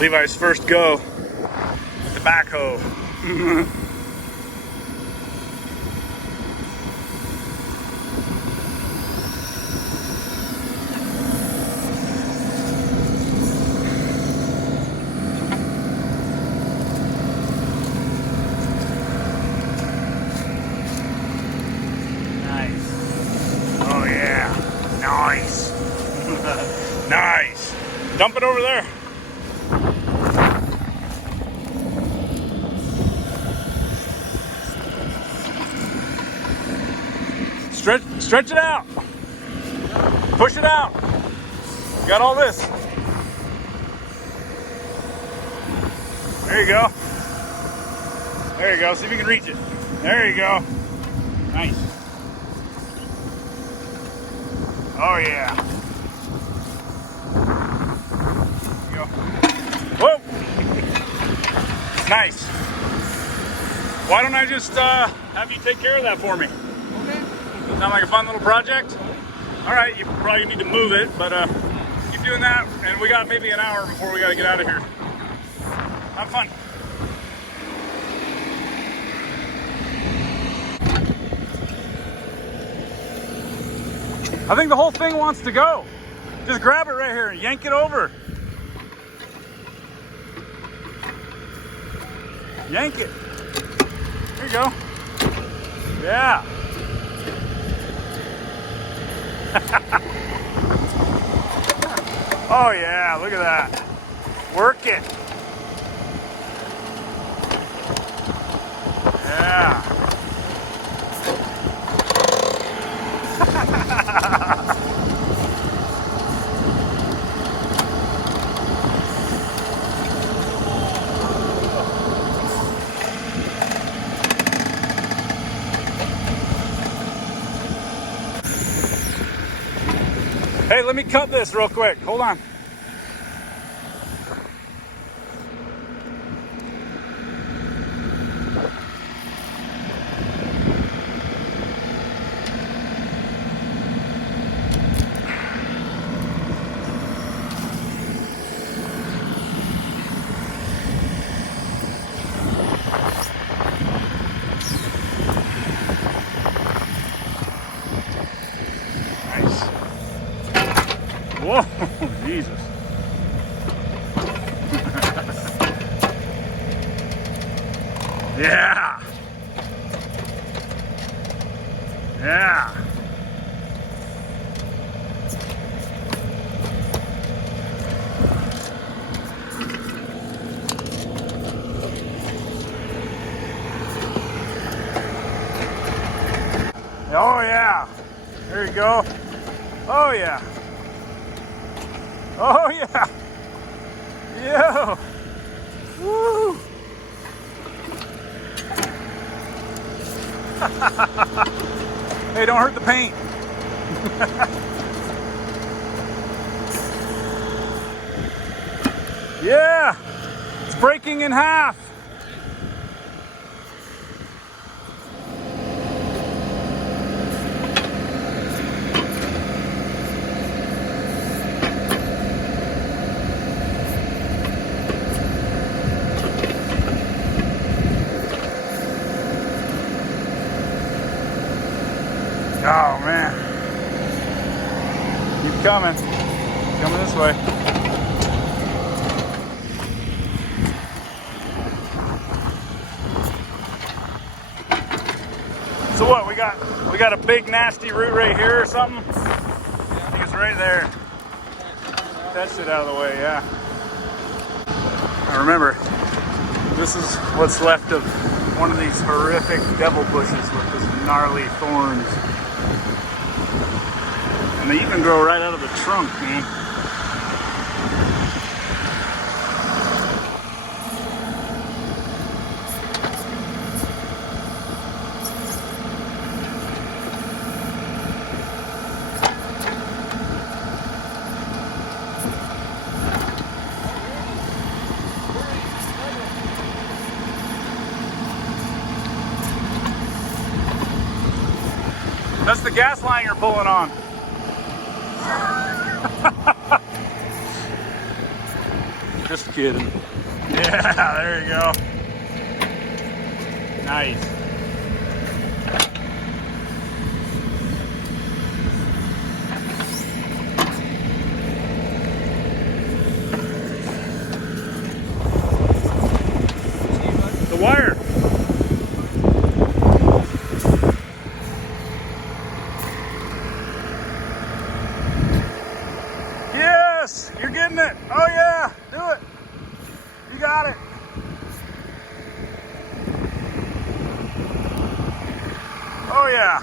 Levi's first go with the backhoe. Nice. Oh yeah. Nice. Nice. Dump it over there. Stretch it out. Push it out. You got all this. There you go. There you go. See if you can reach it. There you go. Nice. Oh yeah. There you go. Whoa. Nice. Why don't I just have you take care of that for me? Sound like a fun little project? All right, you probably need to move it, but keep doing that, and we got maybe an hour before we got to get out of here. Have fun. I think the whole thing wants to go. Just grab it right here and yank it over. Yank it. There you go. Yeah. Oh yeah, look at that. Work it. Yeah. Hey, let me cut this real quick. Hold on. Whoa, Jesus. Yeah. Yeah. Oh yeah. There you go. Oh yeah. Oh yeah! Yo! Woo! Hey, don't hurt the paint. Yeah! It's breaking in half. Oh man, keep coming, coming this way. So what, we got a big nasty root right here or something? I think it's right there. That shit out of the way, yeah. Now remember, this is what's left of one of these horrific devil bushes with this gnarly thorns. And they even grow right out of the trunk, man. That's the gas line you're pulling on. Just kidding. Yeah, there you go. Nice. The wire. Yes, you're getting it. Oh yeah, do it. You got it. Oh yeah.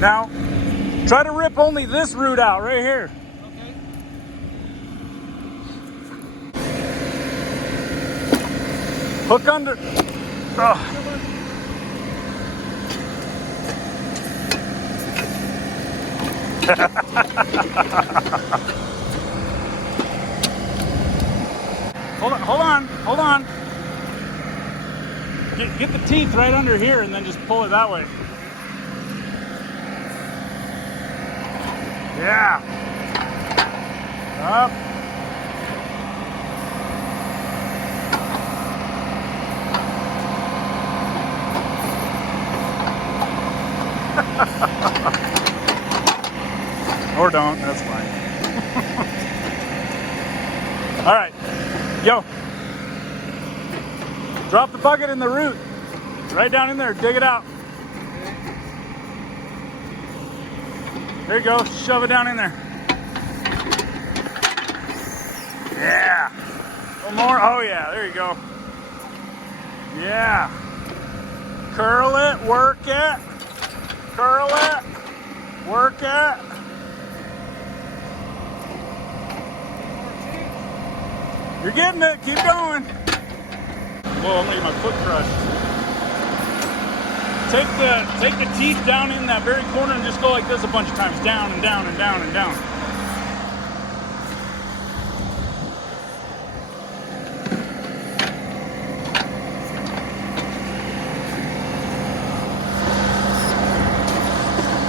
Now, try to rip only this root out right here. Okay. Hook under. Oh. Hold on. Get the teeth right under here and then just pull it that way. Yeah. Up. Or don't, that's fine. All right, yo. Drop the bucket in the root. Right down in there, dig it out. There you go, shove it down in there. Yeah. One more, oh yeah, there you go. Yeah. Curl it, work it. Curl it, work it. You're getting it, keep going. Whoa, I'm gonna get my foot crushed. Take the teeth down in that very corner and just go like this a bunch of times. Down and down and down and down.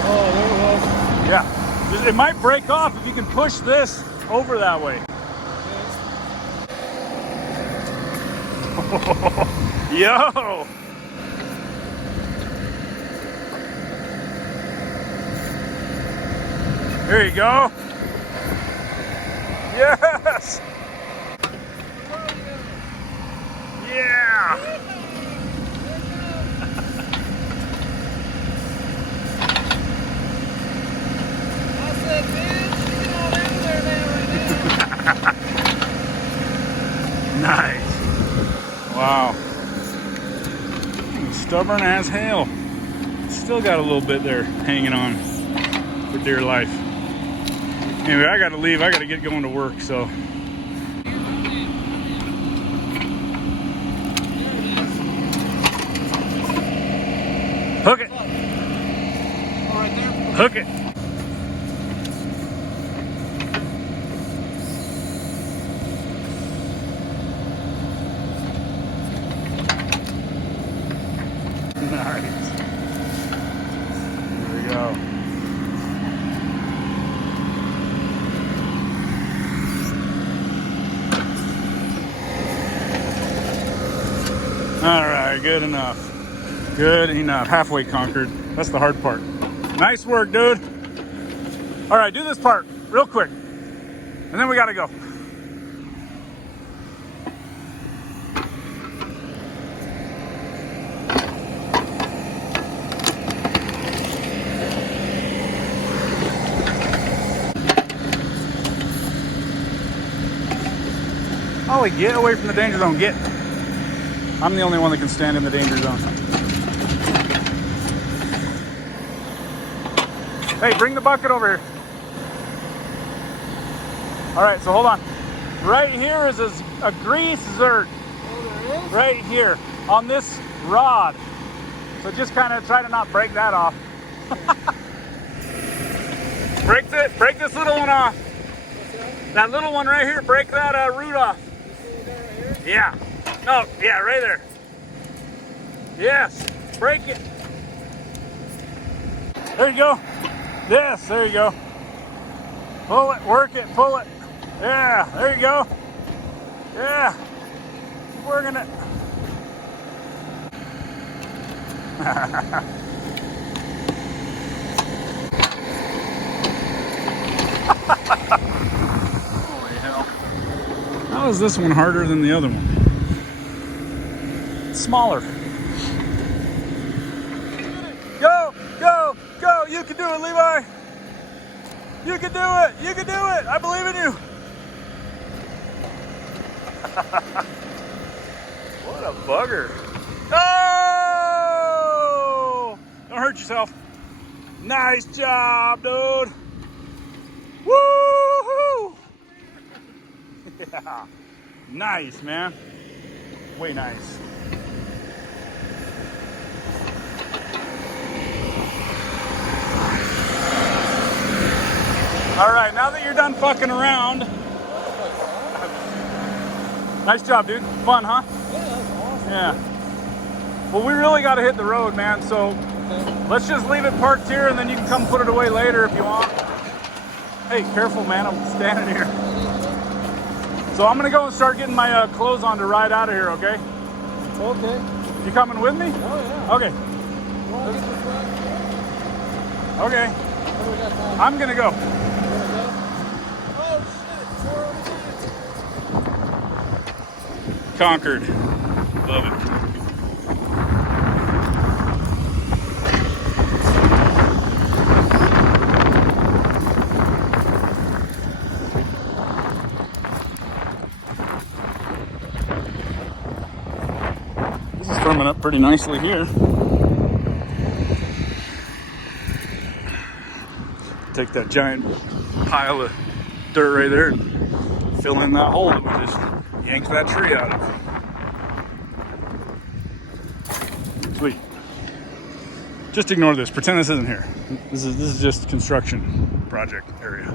Oh, there it was. Yeah. It might break off if you can push this over that way. Yo! There you go. Yes! Yeah! I said, bitch, get on out there now, right now. Nice. Wow. Stubborn as hell. Still got a little bit there hanging on for dear life. Anyway, I gotta leave. I gotta get going to work, so. Hook it. Oh, right there. Hook it. Nice. There we go. All right, good enough. Good enough. Halfway conquered. That's the hard part. Nice work, dude. All right, do this part real quick. And then we gotta go. Ollie, get away from the danger zone. Get. I'm the only one that can stand in the danger zone. Hey, bring the bucket over here. All right, so hold on. Right here is a grease zerk. Oh, there is? Right here on this rod. So just kind of try to not break that off. break this little one off. What's that? That little one right here, break that root off. This little guy right here? Yeah. No, yeah, right there. Yes, break it. There you go. Yes, there you go. Pull it, work it, pull it. Yeah, there you go. Yeah, keep working it. Holy hell. How is this one harder than the other one? It's smaller. Go, go, go. You can do it, Levi. You can do it. You can do it. I believe in you. What a bugger. Oh! Don't hurt yourself. Nice job, dude. Woo-hoo! Yeah. Nice, man. Way nice. All right, now that you're done fucking around. Nice job, dude. Fun, huh? Yeah, that's awesome. Yeah. Well, we really got to hit the road, man. So let's just leave it parked here, and then you can come put it away later if you want. Hey, careful, man. I'm standing here. So I'm gonna go and start getting my clothes on to ride out of here. Okay? Okay. You coming with me? Oh, yeah. Okay. You want to get this right? Okay. What do we got time? I'm gonna go. You wanna go? Oh, shit. Conquered. Love it. This is firming up pretty nicely here. Take that giant pile of dirt right there and fill in that hole that we just yanked that tree out of. Sweet. Just ignore this. Pretend this isn't here. This is just construction project area.